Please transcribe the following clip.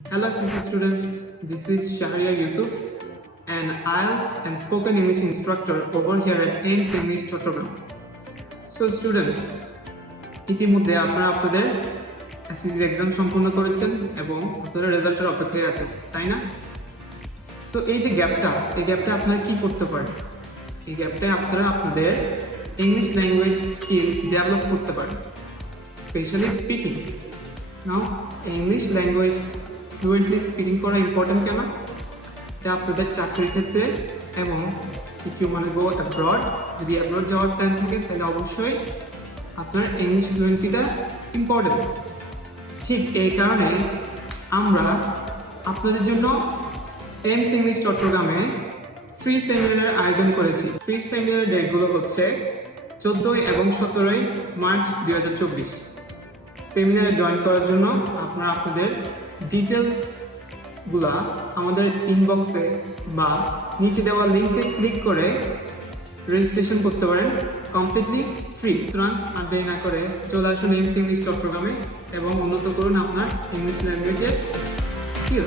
Hello SSC students, this is 𝐤𝐢𝐭𝐡, an IELTS and spoken English instructor over here at 𝐻 English Chattogram. So students, ইতিমধ্যে আপনারা আপনাদের SSC exam সম্পূর্ণ করেছেন এবং আপনারা রেজাল্টের অপেক্ষায় আছেন, তাই না? সো এই গ্যাপটা আপনারা কি করতে পারেন? এই গ্যাপটায় আপনারা আপনাদের ইংলিশ ল্যাঙ্গুয়েজ স্কিল ডেভেলপ করতে পারেন, স্পেশালি স্পিকিং। নাও ইংলিশ ল্যাঙ্গুয়েজ ফ্লুয়েন্টলি স্পিকিং করা ইম্পর্টেন্ট কেন? এটা আপনাদের চাকরির ক্ষেত্রে এবং ইফ ইউ মানে গো অ্যাব্রড, যদি অ্যাব্রড যাওয়ার প্ল্যান থাকে তাহলে অবশ্যই আপনার ইংলিশ ফ্লুয়েন্সিটা ইম্পর্টেন্ট। ঠিক এই কারণে আমরা আপনাদের জন্য 𝐻 ইংলিশ চট্টগ্রামে ফ্রি সেমিনারের আয়োজন করেছি। ফ্রি সেমিনারের ডেটগুলো হচ্ছে 14 এবং 17 মার্চ 2024। সেমিনারে জয়েন করার জন্য আপনারা আপনাদের ডিটেলসগুলা আমাদের ইনবক্সে বা নিচে দেওয়া লিঙ্কে ক্লিক করে রেজিস্ট্রেশন করতে পারেন, কমপ্লিটলি ফ্রি। সুতরাং আর দেরি না করে চলে আসুন 𝐻 ইংলিশ চট্টগ্রামে এবং উন্নত করুন আপনার ইংলিশ ল্যাঙ্গুয়েজের স্কিল।